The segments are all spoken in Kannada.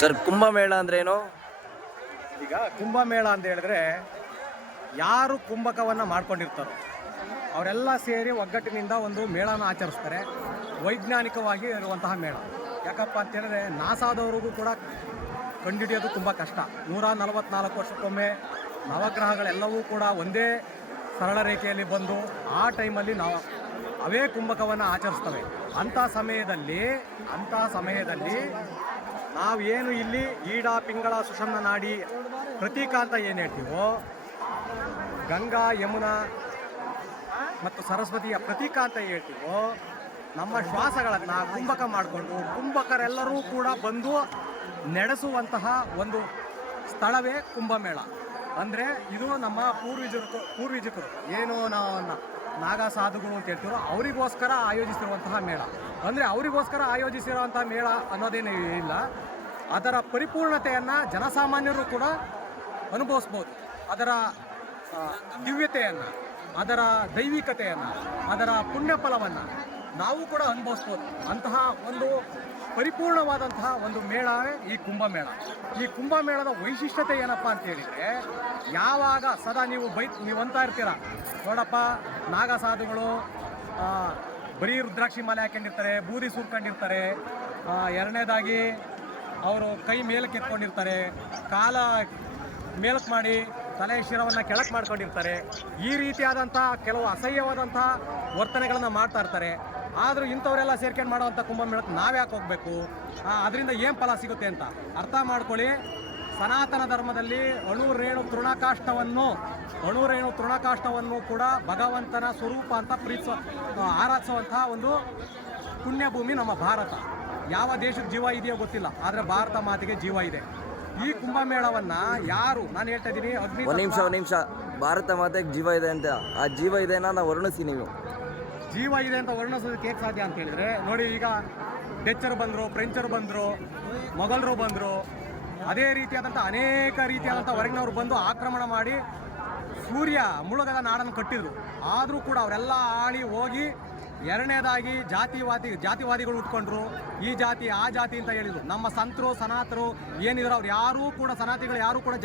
ಸರ್ ಕುಂಭಮೇಳ ಅಂದ್ರೇನು? ಈಗ ಕುಂಭಮೇಳ ಅಂತ ಹೇಳಿದ್ರೆ ಯಾರು ಕುಂಭಕವನ್ನು ಮಾಡ್ಕೊಂಡಿರ್ತಾರೋ ಅವರೆಲ್ಲ ಸೇರಿ ಒಗ್ಗಟ್ಟಿನಿಂದ ಒಂದು ಮೇಳನ ಆಚರಿಸ್ತಾರೆ. ವೈಜ್ಞಾನಿಕವಾಗಿ ಇರುವಂತಹ ಮೇಳ. ಯಾಕಪ್ಪ ಅಂತ ಹೇಳಿದ್ರೆ ನಾಸಾದವ್ರಿಗೂ ಕೂಡ ಕಂಡುಹಿಡಿಯೋದು ತುಂಬ ಕಷ್ಟ. 144 ವರ್ಷಕ್ಕೊಮ್ಮೆ ನವಗ್ರಹಗಳೆಲ್ಲವೂ ಕೂಡ ಒಂದೇ ಸರಳ ರೇಖೆಯಲ್ಲಿ ಬಂದು ಆ ಟೈಮಲ್ಲಿ ನಾವು ಅವೇ ಕುಂಭಕವನ್ನು ಆಚರಿಸ್ತವೆ. ಅಂಥ ಸಮಯದಲ್ಲಿ ನಾವೇನು ಇಲ್ಲಿ ಈಡ ಪಿಂಗಳ ಸುಷಮ್ನ ನಾಡಿ ಪ್ರತೀಕ ಅಂತ ಏನು ಹೇಳ್ತೀವೋ, ಗಂಗಾ ಯಮುನಾ ಮತ್ತು ಸರಸ್ವತಿಯ ಪ್ರತೀಕ ಅಂತ ಹೇಳ್ತೀವೋ, ನಮ್ಮ ಶ್ವಾಸಗಳನ್ನು ಕುಂಭಕ ಮಾಡಿಕೊಂಡು ಕುಂಭಕರೆಲ್ಲರೂ ಕೂಡ ಬಂದು ನಡೆಸುವಂತಹ ಒಂದು ಸ್ಥಳವೇ ಕುಂಭಮೇಳ. ಅಂದರೆ ಇದು ನಮ್ಮ ಪೂರ್ವಿಜಕರು ಏನು ನಾವು ನಾಗಾ ಸಾಧುಗಳು ಅಂತ ಹೇಳ್ತೀರೋ ಅವರಿಗೋಸ್ಕರ ಆಯೋಜಿಸಿರುವಂತಹ ಮೇಳ. ಅಂದರೆ ಅವರಿಗೋಸ್ಕರ ಆಯೋಜಿಸಿರುವಂಥ ಮೇಳ ಅನ್ನೋದೇನೇ ಇಲ್ಲ. ಅದರ ಪರಿಪೂರ್ಣತೆಯನ್ನು ಜನಸಾಮಾನ್ಯರು ಕೂಡ ಅನುಭವಿಸ್ಬೋದು. ಅದರ ದಿವ್ಯತೆಯನ್ನು, ಅದರ ದೈವಿಕತೆಯನ್ನು, ಅದರ ಪುಣ್ಯಫಲವನ್ನು ನಾವು ಕೂಡ ಅನುಭವಿಸ್ಬೋದು. ಅಂತಹ ಒಂದು ಪರಿಪೂರ್ಣವಾದಂತಹ ಒಂದು ಮೇಳವೇ ಈ ಕುಂಭಮೇಳ. ಈ ಕುಂಭಮೇಳದ ವೈಶಿಷ್ಟ್ಯತೆ ಏನಪ್ಪ ಅಂತ ಹೇಳಿದರೆ, ಯಾವಾಗ ಸದಾ ನೀವು ಅಂತ ಇರ್ತೀರ ನೋಡಪ್ಪ, ನಾಗಾ ಸಾಧುಗಳು ಬರೀ ರುದ್ರಾಕ್ಷಿ ಮಾಲೆ ಹಾಕೊಂಡಿರ್ತಾರೆ, ಬೂದಿ ಸೂರ್ಕೊಂಡಿರ್ತಾರೆ, ಎರಡನೇದಾಗಿ ಅವರು ಕೈ ಮೇಲಕ್ಕೆ ಎತ್ಕೊಂಡಿರ್ತಾರೆ, ಕಾಲ ಮೇಲಕ್ಕೆ ಮಾಡಿ ತಲೆ ಶಿರವನ್ನು ಕೆಳಕ್ಕೆ ಮಾಡ್ಕೊಂಡಿರ್ತಾರೆ. ಈ ರೀತಿಯಾದಂಥ ಕೆಲವು ಅಸಹ್ಯವಾದಂಥ ವರ್ತನೆಗಳನ್ನು ಮಾಡ್ತಾ ಇರ್ತಾರೆ. ಆದರೂ ಇಂಥವರೆಲ್ಲ ಸೇರ್ಕೊಂಡು ಮಾಡುವಂಥ ಕುಂಭಮೇಳಕ್ಕೆ ನಾವು ಯಾಕೆ ಹೋಗಬೇಕು? ಅದರಿಂದ ಏನು ಫಲ ಸಿಗುತ್ತೆ ಅಂತ ಅರ್ಥ ಮಾಡ್ಕೊಳ್ಳಿ. ಸನಾತನ ಧರ್ಮದಲ್ಲಿ ಅಣು ರೇಣು ತೃಣಕಾಷ್ಟವನ್ನು ಕೂಡ ಭಗವಂತನ ಸ್ವರೂಪ ಅಂತ ಆರಾಧಿಸುವಂತಹ ಒಂದು ಪುಣ್ಯಭೂಮಿ ನಮ್ಮ ಭಾರತ. ಯಾವ ದೇಶದ ಜೀವ ಇದೆಯೋ ಗೊತ್ತಿಲ್ಲ, ಆದರೆ ಭಾರತ ಮಾತಿಗೆ ಜೀವ ಇದೆ. ಈ ಕುಂಭಮೇಳವನ್ನು ಯಾರು, ನಾನು ಹೇಳ್ತಾ ಇದ್ದೀನಿ, ಒಂದು ನಿಮಿಷ ಭಾರತ ಮಾತೆಗೆ ಜೀವ ಇದೆ ಅಂತ, ಆ ಜೀವ ಇದೆನಾ ನಾವು ವರ್ಣಿಸಿ. ನೀವು ಜೀವ ಇದೆ ಅಂತ ವರ್ಣಿಸೋದಕ್ಕೆ ಹೇಗೆ ಸಾಧ್ಯ ಅಂತ ಹೇಳಿದರೆ, ನೋಡಿ, ಈಗ ಡಚ್ಚರು ಬಂದರು, ಫ್ರೆಂಚರು ಬಂದರು, ಮೊಘಲರು ಬಂದರು, ಅದೇ ರೀತಿಯಾದಂಥ ಅನೇಕ ರೀತಿಯಾದಂಥ ಹೊರಗಿನವರು ಬಂದು ಆಕ್ರಮಣ ಮಾಡಿ ಸೂರ್ಯ ಮುಳುಗದ ನಾಡನ್ನು ಕಟ್ಟಿದ್ರು. ಆದರೂ ಕೂಡ ಅವರೆಲ್ಲ ಆಳಿ ಹೋಗಿ ಎರಡನೇದಾಗಿ ಜಾತಿವಾದಿಗಳು ಉಟ್ಕೊಂಡ್ರು. ಈ ಜಾತಿ ಆ ಜಾತಿ ಅಂತ ಹೇಳಿದರು. ನಮ್ಮ ಸಂತರು ಸನಾತರು ಏನಿದ್ರು ಅವ್ರು ಯಾರೂ ಕೂಡ, ಸನಾತಿಗಳು ಯಾರೂ ಕೂಡ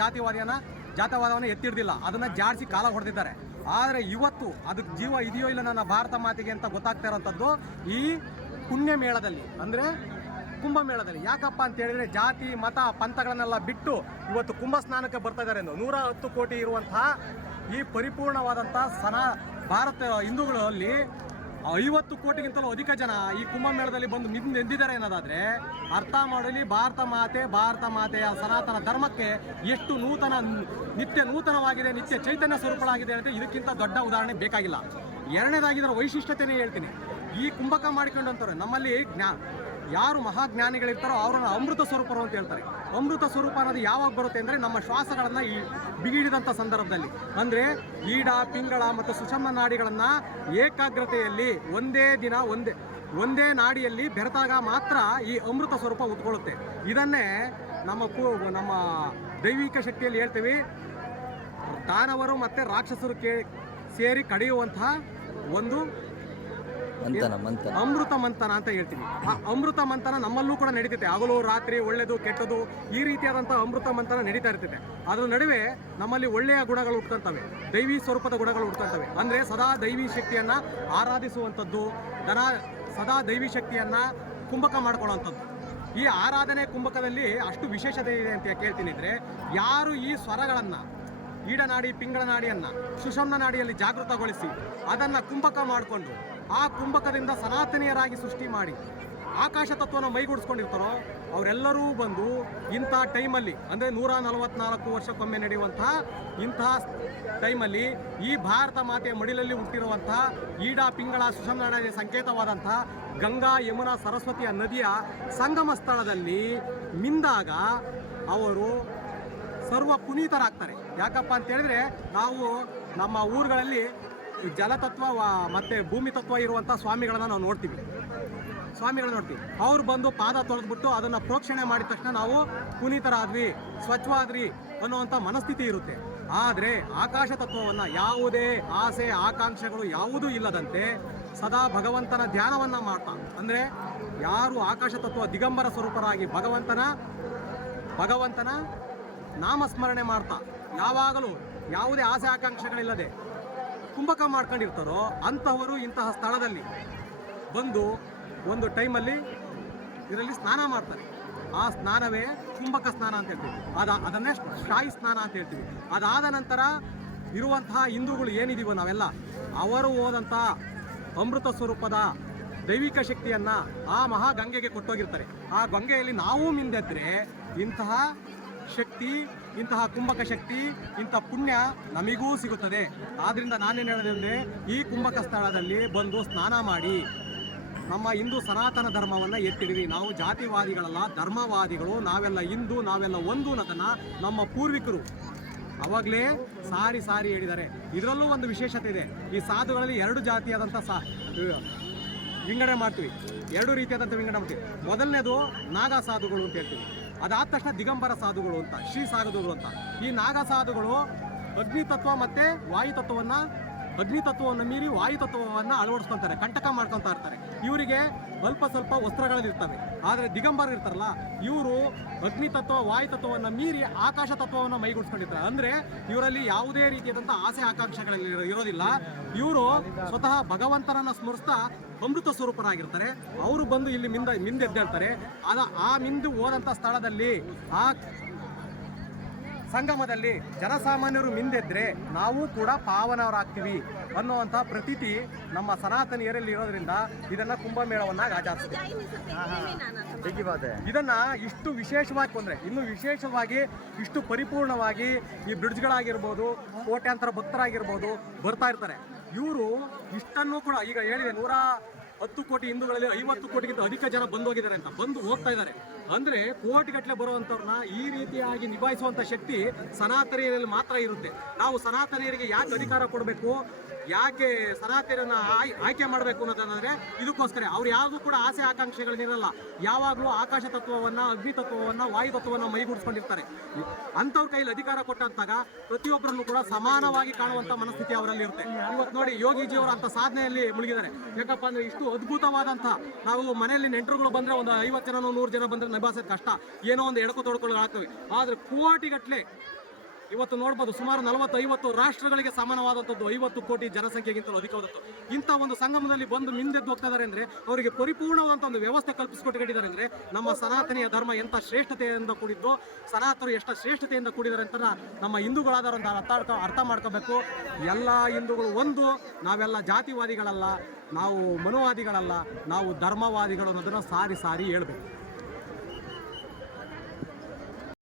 ಜಾತಿವಾದವನ್ನು ಎತ್ತಿಡ್ದಿಲ್ಲ. ಅದನ್ನು ಜಾಡಿಸಿ ಕಾಲ ಹೊಡೆದಿದ್ದಾರೆ. ಆದರೆ ಇವತ್ತು ಅದಕ್ಕೆ ಜೀವ ಇದೆಯೋ ಇಲ್ಲ ನನ್ನ ಭಾರತ ಮಾತಿಗೆ ಅಂತ ಗೊತ್ತಾಗ್ತಾ ಇರೋಂಥದ್ದು ಈ ಪುಣ್ಯ ಮೇಳದಲ್ಲಿ, ಅಂದರೆ ಕುಂಭಮೇಳದಲ್ಲಿ. ಯಾಕಪ್ಪ ಅಂತ ಹೇಳಿದರೆ ಜಾತಿ ಮತ ಪಂಥಗಳನ್ನೆಲ್ಲ ಬಿಟ್ಟು ಇವತ್ತು ಕುಂಭ ಸ್ನಾನಕ್ಕೆ ಬರ್ತಾ ಇದ್ದಾರೆ ಎಂದು 110 ಕೋಟಿ ಇರುವಂತಹ ಈ ಪರಿಪೂರ್ಣವಾದಂಥ ಭಾರತ ಹಿಂದೂಗಳಲ್ಲಿ 50 ಕೋಟಿಗಿಂತಲೂ ಅಧಿಕ ಜನ ಈ ಕುಂಭಮೇಳದಲ್ಲಿ ಬಂದು ನಿಂತಿದ್ದಾರೆ ಅನ್ನೋದಾದರೆ ಅರ್ಥ ಮಾಡಲಿ ಭಾರತ ಮಾತೆಯ ಸನಾತನ ಧರ್ಮಕ್ಕೆ ಎಷ್ಟು ನಿತ್ಯ ನೂತನವಾಗಿದೆ, ನಿತ್ಯ ಚೈತನ್ಯ ಸ್ವರೂಪಗಳಾಗಿದೆ ಅಂದರೆ ಇದಕ್ಕಿಂತ ದೊಡ್ಡ ಉದಾಹರಣೆ ಬೇಕಾಗಿಲ್ಲ. ಎರಡನೇದಾಗಿ ಇದರ ವೈಶಿಷ್ಟ್ಯತೆಯೇ ಹೇಳ್ತೀನಿ. ಈ ಕುಂಭಕ ಮಾಡಿಕೊಂಡಂಥವ್ರು ನಮ್ಮಲ್ಲಿ ಯಾರು ಮಹಾಜ್ಞಾನಿಗಳಿರ್ತಾರೋ ಅವರನ್ನು ಅಮೃತ ಸ್ವರೂಪರು ಅಂತ ಹೇಳ್ತಾರೆ. ಅಮೃತ ಸ್ವರೂಪ ಅನ್ನೋದು ಯಾವಾಗ ಬರುತ್ತೆ ಅಂದರೆ ನಮ್ಮ ಶ್ವಾಸಗಳನ್ನು ಬಿಗಿಡಿದಂಥ ಸಂದರ್ಭದಲ್ಲಿ. ಅಂದರೆ ಈಡ ಪಿಂಗಳ ಮತ್ತು ಸುಷಮ ನಾಡಿಗಳನ್ನು ಏಕಾಗ್ರತೆಯಲ್ಲಿ ಒಂದೇ ನಾಡಿಯಲ್ಲಿ ಬೆರೆತಾಗ ಮಾತ್ರ ಈ ಅಮೃತ ಸ್ವರೂಪ ಉಟ್ಕೊಳ್ಳುತ್ತೆ. ಇದನ್ನೇ ನಮ್ಮ ದೈವಿಕ ಶಕ್ತಿಯಲ್ಲಿ ಹೇಳ್ತೀವಿ, ದಾನವರು ಮತ್ತು ರಾಕ್ಷಸರು ಸೇರಿ ಕಡಿಯುವಂತಹ ಒಂದು ಅಮೃತ ಮಂಥನ ಅಂತ ಹೇಳ್ತೀವಿ. ಆ ಅಮೃತ ಮಂಥನ ನಮ್ಮಲ್ಲೂ ಕೂಡ ನಡೀತೈತೆ. ಹಗಲು ರಾತ್ರಿ, ಒಳ್ಳೆಯದು ಕೆಟ್ಟದು, ಈ ರೀತಿಯಾದಂಥ ಅಮೃತ ಮಂಥನ ನಡೀತಾ ಇರ್ತೈತೆ. ಅದರ ನಡುವೆ ನಮ್ಮಲ್ಲಿ ಒಳ್ಳೆಯ ಗುಣಗಳು ಹುಡ್ಕೊಂತವೆ, ದೈವಿ ಸ್ವರೂಪದ ಗುಣಗಳು ಹುಡ್ಕೊಂತವೆ. ಅಂದರೆ ಸದಾ ದೈವಿ ಶಕ್ತಿಯನ್ನು ಆರಾಧಿಸುವಂಥದ್ದು, ಸದಾ ದೈವಿ ಶಕ್ತಿಯನ್ನು ಕುಂಭಕ ಮಾಡ್ಕೊಳ್ಳೋವಂಥದ್ದು. ಈ ಆರಾಧನೆ ಕುಂಭಕದಲ್ಲಿ ಅಷ್ಟು ವಿಶೇಷತೆ ಇದೆ ಅಂತ ಕೇಳ್ತೀನಿ. ಇದ್ರೆ ಯಾರು ಈ ಸ್ವರಗಳನ್ನು ಈಡನಾಡಿ ಪಿಂಗಳ ನಾಡಿಯನ್ನು ಸುಷಮ್ನ ನಾಡಿಯಲ್ಲಿ ಜಾಗೃತಗೊಳಿಸಿ ಅದನ್ನು ಕುಂಭಕ ಮಾಡಿಕೊಂಡು ಆ ಕುಂಭಕದಿಂದ ಸನಾತನೀಯರಾಗಿ ಸೃಷ್ಟಿ ಮಾಡಿ ಆಕಾಶ ತತ್ವವನ್ನು ಮೈಗೂಡಿಸ್ಕೊಂಡಿರ್ತಾರೋ ಅವರೆಲ್ಲರೂ ಬಂದು ಇಂಥ ಟೈಮಲ್ಲಿ, ಅಂದರೆ 144 ವರ್ಷಕ್ಕೊಮ್ಮೆ ನಡೆಯುವಂತಹ ಇಂತಹ ಟೈಮಲ್ಲಿ ಈ ಭಾರತ ಮಾತೆಯ ಮಡಿಲಲ್ಲಿ ಹುಟ್ಟಿರುವಂತಹ ಈಡ ಪಿಂಗಳ ಸುಷಮ್ನ ನಾಡಿಯ ಸಂಕೇತವಾದಂತಹ ಗಂಗಾ ಯಮುನಾ ಸರಸ್ವತಿಯ ನದಿಯ ಸಂಗಮ ಸ್ಥಳದಲ್ಲಿ ಮಿಂದಾಗ ಅವರು ಸರ್ವ ಪುನೀತರಾಗ್ತಾರೆ. ಯಾಕಪ್ಪ ಅಂತ ಹೇಳಿದ್ರೆ, ನಾವು ನಮ್ಮ ಊರುಗಳಲ್ಲಿ ಜಲತತ್ವ ಮತ್ತು ಭೂಮಿ ತತ್ವ ಇರುವಂಥ ಸ್ವಾಮಿಗಳನ್ನು ನಾವು ನೋಡ್ತೀವಿ. ಅವ್ರು ಬಂದು ಪಾದ ತೊಳೆದ್ಬಿಟ್ಟು ಅದನ್ನು ಪ್ರೋಕ್ಷಣೆ ಮಾಡಿದ ತಕ್ಷಣ ನಾವು ಪುನೀತರಾದ್ವಿ, ಸ್ವಚ್ಛವಾದ್ರಿ ಅನ್ನುವಂಥ ಮನಸ್ಥಿತಿ ಇರುತ್ತೆ. ಆದರೆ ಆಕಾಶ ತತ್ವವನ್ನು ಯಾವುದೇ ಆಸೆ ಆಕಾಂಕ್ಷೆಗಳು ಯಾವುದೂ ಇಲ್ಲದಂತೆ ಸದಾ ಭಗವಂತನ ಧ್ಯಾನವನ್ನು ಮಾಡ್ತಾ, ಅಂದರೆ ಯಾರು ಆಕಾಶ ತತ್ವ ದಿಗಂಬರ ಸ್ವರೂಪರಾಗಿ ಭಗವಂತನ ಭಗವಂತನ ನಾಮಸ್ಮರಣೆ ಮಾಡ್ತಾ ಯಾವಾಗಲೂ ಯಾವುದೇ ಆಸೆ ಆಕಾಂಕ್ಷೆಗಳಿಲ್ಲದೆ ಕುಂಭಕ ಮಾಡ್ಕೊಂಡಿರ್ತಾರೋ ಅಂಥವರು ಇಂತಹ ಸ್ಥಳದಲ್ಲಿ ಬಂದು ಒಂದು ಟೈಮಲ್ಲಿ ಇದರಲ್ಲಿ ಸ್ನಾನ ಮಾಡ್ತಾರೆ. ಆ ಸ್ನಾನವೇ ಕುಂಭಕ ಸ್ನಾನ ಅಂತ ಹೇಳ್ತೀವಿ. ಅದನ್ನೇ ಶಾಯಿ ಸ್ನಾನ ಅಂತ ಹೇಳ್ತೀವಿ. ಅದಾದ ನಂತರ ಇರುವಂತಹ ಹಿಂದೂಗಳು ಏನಿದೀವೋ ನಾವೆಲ್ಲ ಅವರು ಹೋದಂಥ ಅಮೃತ ಸ್ವರೂಪದ ದೈವಿಕ ಶಕ್ತಿಯನ್ನು ಆ ಮಹಾಗಂಗೆಗೆ ಕೊಟ್ಟೋಗಿರ್ತಾರೆ. ಆ ಗಂಗೆಯಲ್ಲಿ ನಾವು ಮಿಂದೆದ್ರೆ ಇಂತಹ ಶಕ್ತಿ, ಇಂತಹ ಕುಂಭಕ ಶಕ್ತಿ, ಇಂಥ ಪುಣ್ಯ ನಮಗೂ ಸಿಗುತ್ತದೆ. ಆದ್ದರಿಂದ ನಾನೇನು ಹೇಳಿದೆ, ಈ ಕುಂಭಕ ಸ್ಥಳದಲ್ಲಿ ಬಂದು ಸ್ನಾನ ಮಾಡಿ ನಮ್ಮ ಹಿಂದೂ ಸನಾತನ ಧರ್ಮವನ್ನು ಎತ್ತಿಡಿರಿ. ನಾವು ಜಾತಿವಾದಿಗಳಲ್ಲ, ಧರ್ಮವಾದಿಗಳು. ನಾವೆಲ್ಲ ಹಿಂದೂ, ನಾವೆಲ್ಲ ಒಂದು ಅನ್ನೋದನ್ನು ನಮ್ಮ ಪೂರ್ವಿಕರು ಅವಾಗಲೇ ಸಾರಿ ಸಾರಿ ಹೇಳಿದ್ದಾರೆ. ಇದರಲ್ಲೂ ಒಂದು ವಿಶೇಷತೆ ಇದೆ. ಈ ಸಾಧುಗಳಲ್ಲಿ 2 ಜಾತಿಯಾದಂಥ ವಿಂಗಡಣೆ ಮಾಡ್ತೀವಿ. 2 ರೀತಿಯಾದಂಥ ವಿಂಗಡಣೆ ಮಾಡ್ತೀವಿ. ಮೊದಲನೇದು ನಾಗ ಸಾಧುಗಳು ಅಂತ ಹೇಳ್ತೀವಿ. ಅದಾದ ತಕ್ಷಣ ದಿಗಂಬರ ಸಾಧುಗಳು ಅಂತ, ಶ್ರೀ ಸಾಧುಗಳು ಅಂತ. ಈ ನಾಗ ಸಾಧುಗಳು ಅಗ್ನಿತತ್ವ ಮತ್ತು ವಾಯುತತ್ವವನ್ನು ಅಗ್ನಿತತ್ವವನ್ನು ಮೀರಿ ವಾಯುತತ್ವವನ್ನು ಅಳವಡಿಸ್ಕೊತಾರೆ, ಕಂಟಕ ಮಾಡ್ಕೊತಾ ಇರ್ತಾರೆ. ಇವರಿಗೆ ಅಲ್ಪ ಸ್ವಲ್ಪ ವಸ್ತ್ರಗಳಿರ್ತವೆ. ಆದರೆ ದಿಗಂಬರ ಇರ್ತಾರಲ್ಲ, ಇವರು ಅಗ್ನಿತತ್ವ ವಾಯುತತ್ವವನ್ನು ಮೀರಿ ಆಕಾಶ ತತ್ವವನ್ನು ಮೈಗೂಡಿಸ್ಕೊಂಡಿರ್ತಾರೆ. ಅಂದರೆ ಇವರಲ್ಲಿ ಯಾವುದೇ ರೀತಿಯಾದಂಥ ಆಸೆ ಆಕಾಂಕ್ಷೆಗಳಲ್ಲಿ ಇರೋದಿಲ್ಲ. ಇವರು ಸ್ವತಃ ಭಗವಂತನನ್ನು ಸ್ಮರಿಸ್ತಾ ಅಮೃತ ಸ್ವರೂಪರಾಗಿರ್ತಾರೆ. ಅವರು ಬಂದು ಇಲ್ಲಿ ಮಿಂದೆದ್ದೇಳ್ತಾರೆ. ಆ ಮಿಂದು ಹೋದಂಥ ಸ್ಥಳದಲ್ಲಿ, ಆ ಸಂಗಮದಲ್ಲಿ ಜನಸಾಮಾನ್ಯರು ಮಿಂದೆದ್ರೆ ನಾವು ಕೂಡ ಪಾವನವರಾಗ್ತೀವಿ ಅನ್ನುವಂಥ ಪ್ರತೀತಿ ನಮ್ಮ ಸನಾತನಿಯರಲ್ಲಿ ಇರೋದ್ರಿಂದ ಇದನ್ನ ಕುಂಭಮೇಳವನ್ನಾಗಿ ಆಚರಿಸ್ತೀವಿ. ಇದನ್ನ ಇಷ್ಟು ವಿಶೇಷವಾಗಿ ಕೊಂಡ್ರೆ ಇನ್ನು ವಿಶೇಷವಾಗಿ ಇಷ್ಟು ಪರಿಪೂರ್ಣವಾಗಿ ಈ ಬ್ರಿಡ್ಜ್ಗಳಾಗಿರ್ಬೋದು, ಕೋಟ್ಯಾಂತರ ಭಕ್ತರಾಗಿರ್ಬೋದು ಬರ್ತಾ ಇರ್ತಾರೆ. ಇವರು ಇಷ್ಟನ್ನು ಕೂಡ ಈಗ ಹೇಳಿದೆ, 110 ಕೋಟಿ ಹಿಂದೂಗಳಲ್ಲಿ 50 ಕೋಟಿಗಿಂತ ಅಧಿಕ ಜನ ಬಂದು ಹೋಗ್ತಾ ಇದ್ದಾರೆ. ಅಂದ್ರೆ ಕೋಟಿಗಟ್ಟಲೆ ಬರುವಂಥವ್ರನ್ನ ಈ ರೀತಿಯಾಗಿ ನಿಭಾಯಿಸುವಂಥ ಶಕ್ತಿ ಸನಾತನಿಯರಲ್ಲಿ ಮಾತ್ರ ಇರುತ್ತೆ. ನಾವು ಸನಾತನಿಯರಿಗೆ ಯಾಕೆ ಅಧಿಕಾರ ಕೊಡಬೇಕು, ಯಾಕೆ ಸನಾತನರನ್ನ ಆಯ್ಕೆ ಮಾಡಬೇಕು ಅನ್ನೋದಂದ್ರೆ ಇದಕ್ಕೋಸ್ಕರ. ಅವ್ರು ಯಾವುದು ಕೂಡ ಆಸೆ ಆಕಾಂಕ್ಷೆಗಳನ್ನಿರಲ್ಲ. ಯಾವಾಗಲೂ ಆಕಾಶ ತತ್ವವನ್ನು, ಅಗ್ನಿ ತತ್ವವನ್ನು, ವಾಯು ತತ್ವವನ್ನು ಮೈಗೂಡಿಸ್ಕೊಂಡಿರ್ತಾರೆ. ಅಂಥವ್ರ ಕೈಲಿ ಅಧಿಕಾರ ಕೊಟ್ಟಂತಾಗ ಪ್ರತಿಯೊಬ್ಬರನ್ನು ಕೂಡ ಸಮಾನವಾಗಿ ಕಾಣುವಂಥ ಮನಸ್ಥಿತಿ ಅವರಲ್ಲಿ ಇರುತ್ತೆ. ಇವತ್ತು ನೋಡಿ, ಯೋಗಿಜಿಯವರು ಅಂತ ಸಾಧನೆಯಲ್ಲಿ ಮುಳುಗಿದ್ದಾರೆ. ಯಾಕಪ್ಪ ಅಂದ್ರೆ ಇಷ್ಟು ಅದ್ಭುತವಾದಂಥ, ನಾವು ಮನೆಯಲ್ಲಿ ನೆಂಟರುಗಳು ಬಂದರೆ ಒಂದು 50 ಜನ 100 ಜನ ಬಂದರೆ ನಿಭಾಯಿಸೋದು ಕಷ್ಟ, ಏನೋ ಒಂದು ಎಡಕು ತೊಡ್ಕೊಳ್ಳೋ ಆಗ್ತವೆ. ಆದರೆ ಕೋಟಿಗಟ್ಟಲೆ ಇವತ್ತು ನೋಡ್ಬೋದು, ಸುಮಾರು 40-50 ರಾಷ್ಟ್ರಗಳಿಗೆ ಸಮಾನವಾದಂಥದ್ದು 50 ಕೋಟಿ ಜನಸಂಖ್ಯೆಗಿಂತಲೂ ಅಧಿಕವಾದದ್ದು. ಇಂಥ ಒಂದು ಸಂಗಮದಲ್ಲಿ ಬಂದು ಮಿಂದೆದ್ದು ಹೋಗ್ತಾ ಇದ್ದಾರೆ ಅಂದರೆ ಅವರಿಗೆ ಪರಿಪೂರ್ಣವಾದಂಥ ಒಂದು ವ್ಯವಸ್ಥೆ ಕಲ್ಪಿಸಿಕೊಟ್ಟಿದ್ದಾರೆ. ಅಂದರೆ ನಮ್ಮ ಸನಾತನೀಯ ಧರ್ಮ ಎಂಥ ಶ್ರೇಷ್ಠತೆಯಿಂದ ಕೂಡಿದ್ದು, ಸನಾತನರು ಎಷ್ಟು ಶ್ರೇಷ್ಠತೆಯಿಂದ ಕೂಡಿದ್ದಾರೆ ಅಂತ ನಮ್ಮ ಹಿಂದೂಗಳಾದವರಂತ ಅರ್ಥ ಮಾಡ್ಕೋಬೇಕು. ಎಲ್ಲ ಹಿಂದೂಗಳು ಒಂದು, ನಾವೆಲ್ಲ ಜಾತಿವಾದಿಗಳಲ್ಲ, ನಾವು ಮನುವಾದಿಗಳಲ್ಲ, ನಾವು ಧರ್ಮವಾದಿಗಳು ಅನ್ನೋದನ್ನು ಸಾರಿ ಸಾರಿ ಹೇಳ್ಬೇಕು.